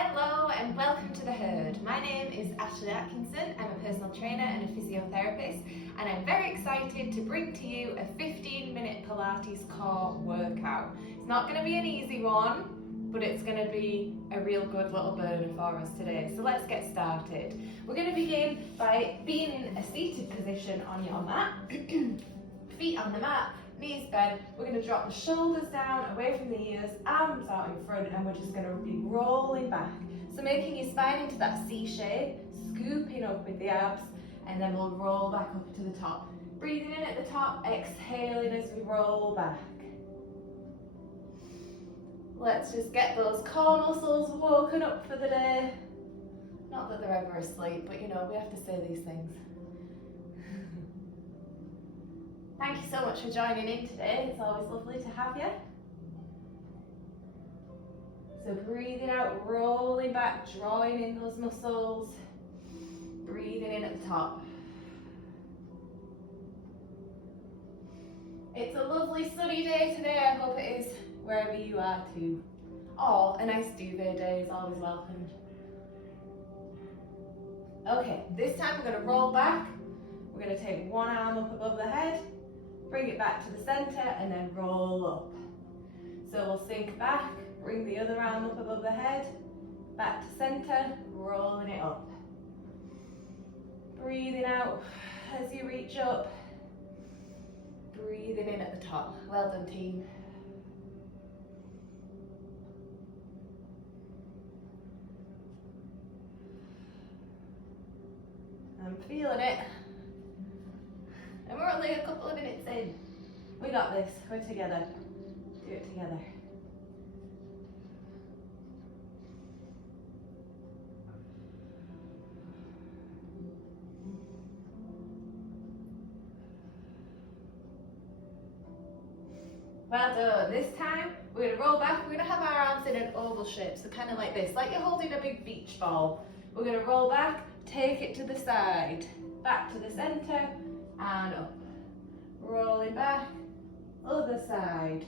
Hello and welcome to The Herd. My name is Ashley Atkinson. I'm a personal trainer and a physiotherapist, and I'm very excited to bring to you a 15-minute Pilates core workout. It's not going to be an easy one, but it's going to be a real good little burner for us today. So let's get started. We're going to begin by being in a seated position on your mat, feet on the mat, knees bent. We're going to drop the shoulders down away from the ears, arms out in front, and we're just going to be rolling back. So making your spine into that C shape, scooping up with the abs, and then we'll roll back up to the top. Breathing in at the top, exhaling as we roll back. Let's just get those core muscles woken up for the day. Not that they're ever asleep, but you know, we have to say these things. Thank you so much for joining in today. It's always lovely to have you. So breathing out, rolling back, drawing in those muscles. Breathing in at the top. It's a lovely sunny day today. I hope it is wherever you are too. Or a nice duvet day is always welcomed. Okay, this time we're going to roll back. We're going to take one arm up above the head. Bring it back to the center and then roll up. So we'll sink back, bring the other arm up above the head, back to center, rolling it up. Breathing out as you reach up. Breathing in at the top. Well done, team. I'm feeling it. And we're only a couple of minutes in. We got this. We're together. Do it together. Well done. This time we're going to roll back. We're going to have our arms in an oval shape, so kind of like this, like you're holding a big beach ball. We're going to roll back, take it to the side, back to the center, and up. Rolling back, other side.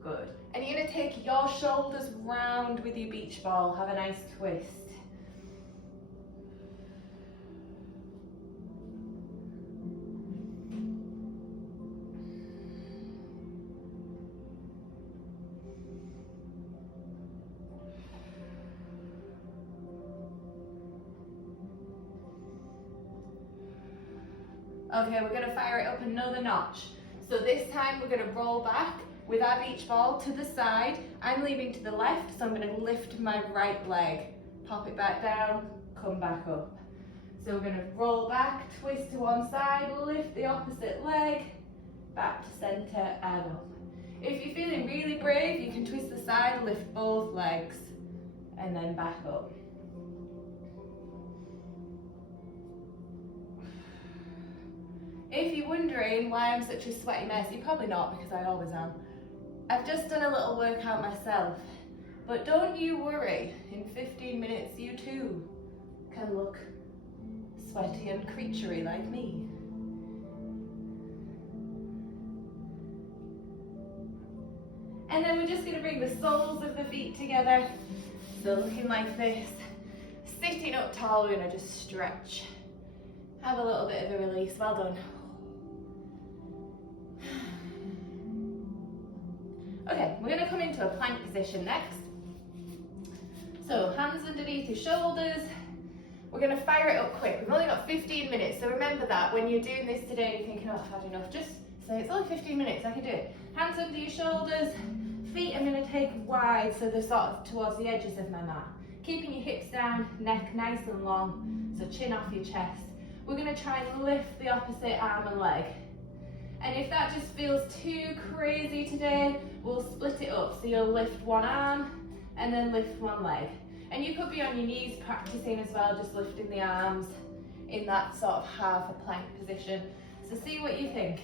Good. And you're going to take your shoulders round with your beach ball. Have a nice twist. Okay, we're going to fire it up another notch. So this time we're going to roll back with our beach ball to the side. I'm leaning to the left, so I'm going to lift my right leg. Pop it back down, come back up. So we're going to roll back, twist to one side, lift the opposite leg, back to center and up. If you're feeling really brave, you can twist the side, lift both legs, and then back up. If you're wondering why I'm such a sweaty mess, you're probably not, because I always am. I've just done a little workout myself, but don't you worry, in 15 minutes you too can look sweaty and creaturey like me. And then we're just going to bring the soles of the feet together, so looking like this. Sitting up tall, we're going to just stretch. Have a little bit of a release. Well done. Okay, we're going to come into a plank position next. So hands underneath your shoulders. We're going to fire it up quick. We've only got 15 minutes, so remember that when you're doing this today, you're thinking, oh, I've had enough. Just say, it's only 15 minutes, I can do it. Hands under your shoulders. Feet I'm going to take wide, so they're sort of towards the edges of my mat. Keeping your hips down, neck nice and long, so chin off your chest. We're going to try and lift the opposite arm and leg. And if that just feels too crazy today, we'll split it up. So you'll lift one arm and then lift one leg. And you could be on your knees practicing as well, just lifting the arms in that sort of half a plank position. So see what you think.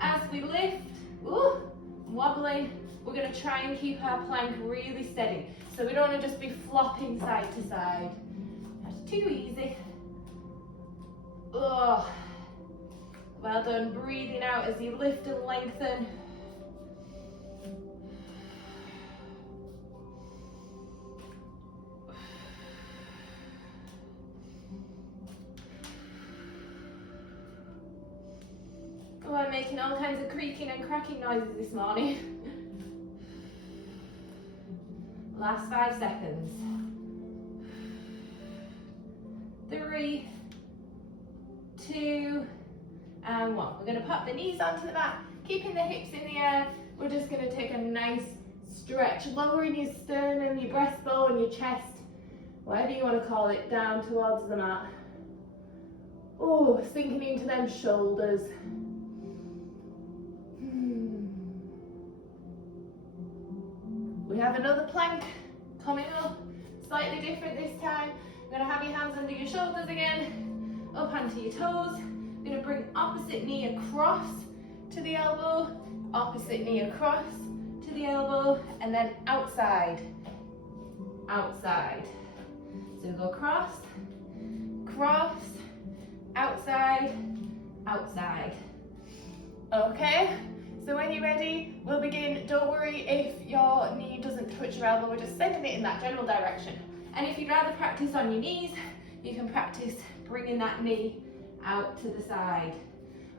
As we lift, wobbling, we're going to try and keep our plank really steady. So we don't want to just be flopping side to side. That's too easy. Oh, well done. Breathing out as you lift and lengthen. Oh, I'm making all kinds of creaking and cracking noises this morning. Last 5 seconds. 3, 2, and 1. We're going to pop the knees onto the mat, keeping the hips in the air. We're just going to take a nice stretch, lowering your sternum, your breastbone, your chest, whatever you want to call it, down towards the mat. Oh, sinking into them shoulders. We have another plank coming up, slightly different this time. You're going to have your hands under your shoulders again, up onto your toes. You're going to bring opposite knee across to the elbow, opposite knee across to the elbow, and then outside, outside. So go cross, cross, outside, outside. Okay, so when you're ready, we'll begin. Don't worry if your knee doesn't touch your elbow, we're just sending it in that general direction. And if you'd rather practice on your knees, you can practice bringing that knee out to the side.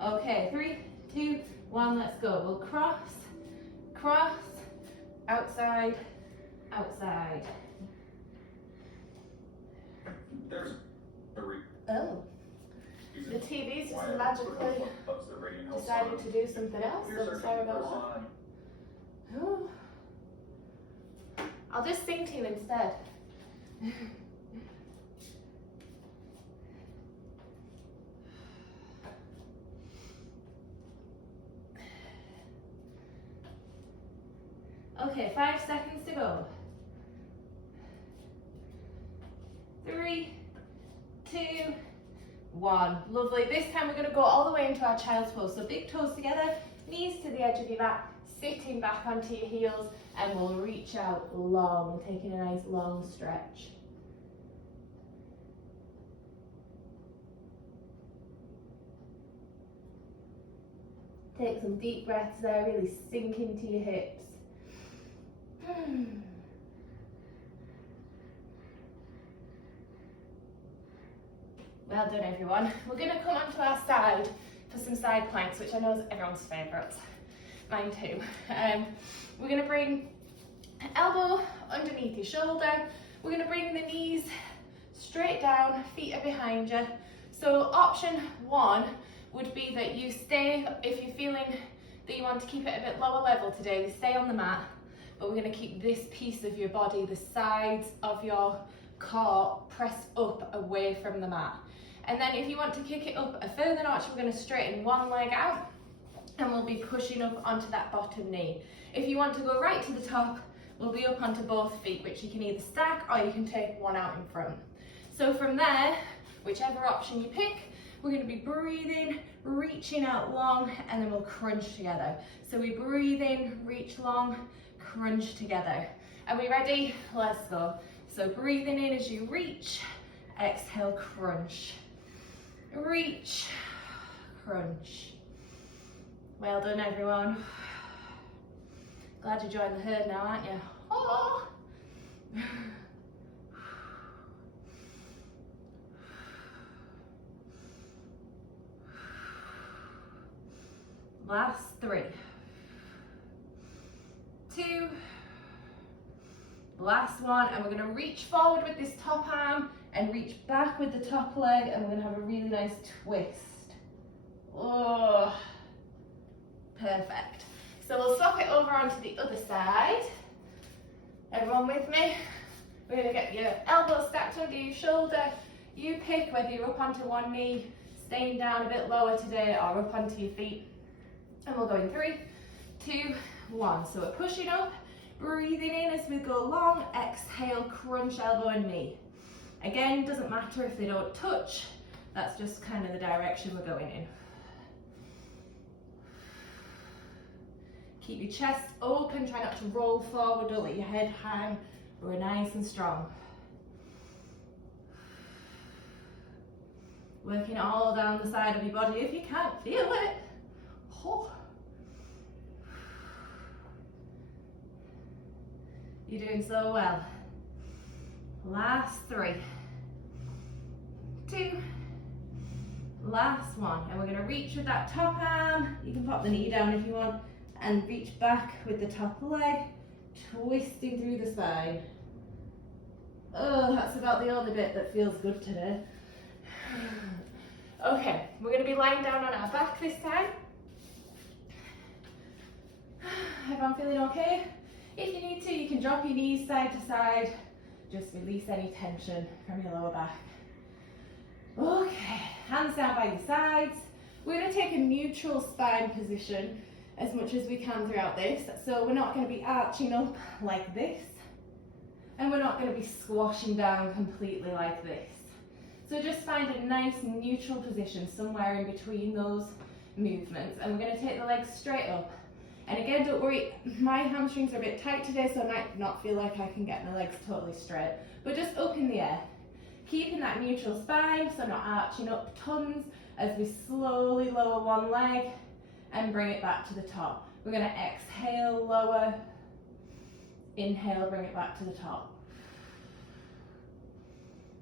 Okay, 3, 2, 1, let's go. We'll cross, cross, outside, outside. There's a Oh, the TV's just magically decided to do something else, so sorry about that. Ooh. I'll just sing to you instead. Okay, 5 seconds to go. 3, 2, 1. Lovely. This time we're going to go all the way into our child's pose. So big toes together, knees to the edge of your mat, sitting back onto your heels, and we'll reach out long, taking a nice long stretch. Take some deep breaths there, really sink into your hips. Well done, everyone. We're going to come onto our side for some side planks, which I know is everyone's favourites. Mine too. We're going to bring elbow underneath your shoulder. We're going to bring the knees straight down, feet are behind you. So option 1 would be that you stay, if you're feeling that you want to keep it a bit lower level today, you stay on the mat, but we're going to keep this piece of your body, the sides of your core, pressed up away from the mat. And then if you want to kick it up a further notch, we're going to straighten one leg out and we'll be pushing up onto that bottom knee. If you want to go right to the top, we'll be up onto both feet, which you can either stack or you can take one out in front. So from there, whichever option you pick, we're going to be breathing, reaching out long, and then we'll crunch together. So we breathe in, reach long, crunch together. Are we ready? Let's go. So breathing in as you reach, exhale, crunch. Reach, crunch. Well done, everyone. Glad you joined the herd now, aren't you? Oh. Last 3, 2, last 1, and we're going to reach forward with this top arm and reach back with the top leg, and we're going to have a really nice twist. Oh, perfect. So we'll swap it over onto the other side. Everyone with me? We're going to get your elbows stacked under your shoulder. You pick whether you're up onto one knee, staying down a bit lower today, or up onto your feet. And we'll go in 3, 2, 1. So we're pushing up, breathing in as we go long, exhale, crunch elbow and knee. Again, doesn't matter if they don't touch, that's just kind of the direction we're going in. Keep your chest open, try not to roll forward, don't let your head hang. We're nice and strong. Working all down the side of your body if you can't feel it. Oh. You're doing so well. Last 3, 2, Last one, and we're going to reach with that top arm. You can pop the knee down if you want, and reach back with the top leg, twisting through the spine. Oh, that's about the only bit that feels good today. Okay, we're going to be lying down on our back this time. Everyone feeling okay? If you need to, you can drop your knees side to side. Just release any tension from your lower back. Okay, hands down by your sides. We're going to take a neutral spine position as much as we can throughout this. So we're not going to be arching up like this, and we're not going to be squashing down completely like this. So just find a nice neutral position somewhere in between those movements, and we're going to take the legs straight up. And again, don't worry, my hamstrings are a bit tight today, so I might not feel like I can get my legs totally straight, but just up in the air. Keeping that neutral spine, so not arching up tons, as we slowly lower one leg and bring it back to the top. We're going to exhale, lower, inhale, bring it back to the top.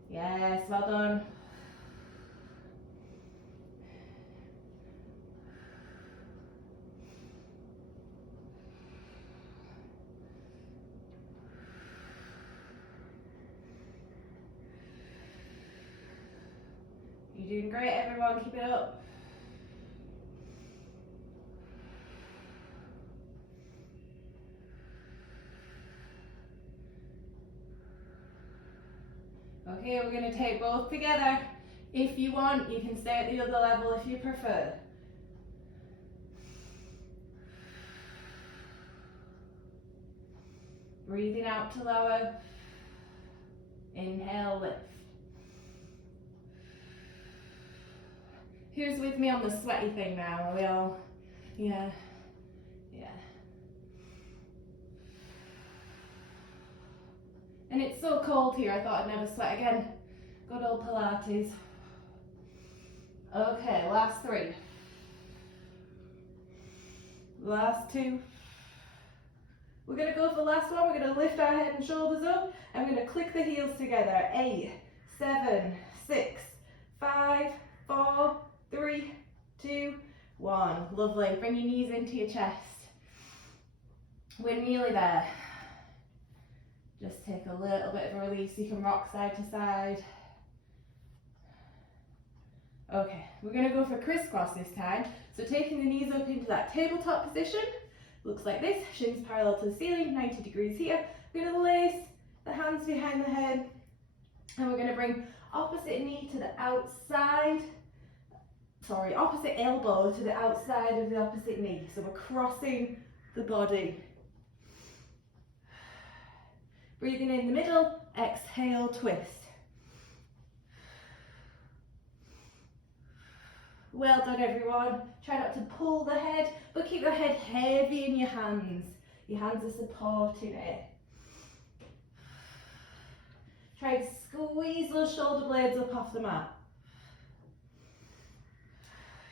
Yes, well done. You're doing great, everyone. Keep it up. Okay, we're going to take both together. If you want, you can stay at the other level if you prefer. Breathing out to lower. Inhale, lift. Who's with me on the sweaty thing now? Are we all? Yeah. Yeah. And it's so cold here, I thought I'd never sweat again. Good old Pilates. Okay, last 3. Last 2. We're going to go for the last one. We're going to lift our head and shoulders up, and we're going to click the heels together. 8, 7, 6, 5, 4, 3, 2, 1. Lovely. Bring your knees into your chest. We're nearly there. Just take a little bit of a release. You can rock side to side. Okay, we're going to go for crisscross this time. So taking the knees up into that tabletop position. Looks like this. Shins parallel to the ceiling, 90 degrees here. We're going to lace the hands behind the head. And we're going to bring opposite knee to the outside. Sorry, opposite elbow to the outside of the opposite knee. So we're crossing the body. Breathing in the middle, exhale, twist. Well done, everyone. Try not to pull the head, but keep the head heavy in your hands. Your hands are supporting it. Try to squeeze those shoulder blades up off the mat.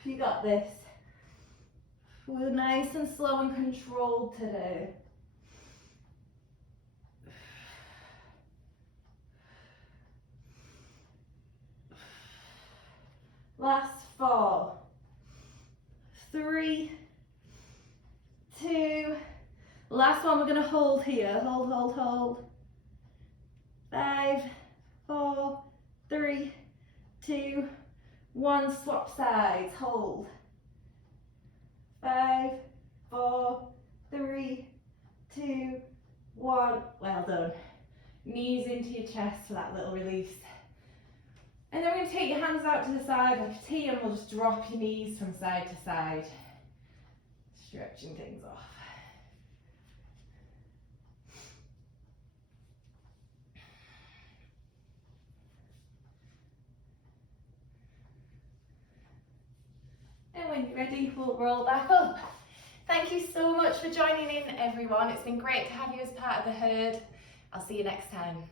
You got this. We're nice and slow and controlled today. Last 4, 3, 2, last one. We're going to hold here. Hold, hold, hold. 5, 4, 3, 2, 1. Swap sides. Hold. 5, 4, 3, 2, 1. Well done. Knees into your chest for that little release. And then we're going to take your hands out to the side like a T, and we'll just drop your knees from side to side, stretching things off. And when you're ready, we'll roll back up. Thank you so much for joining in, everyone. It's been great to have you as part of the herd. I'll see you next time.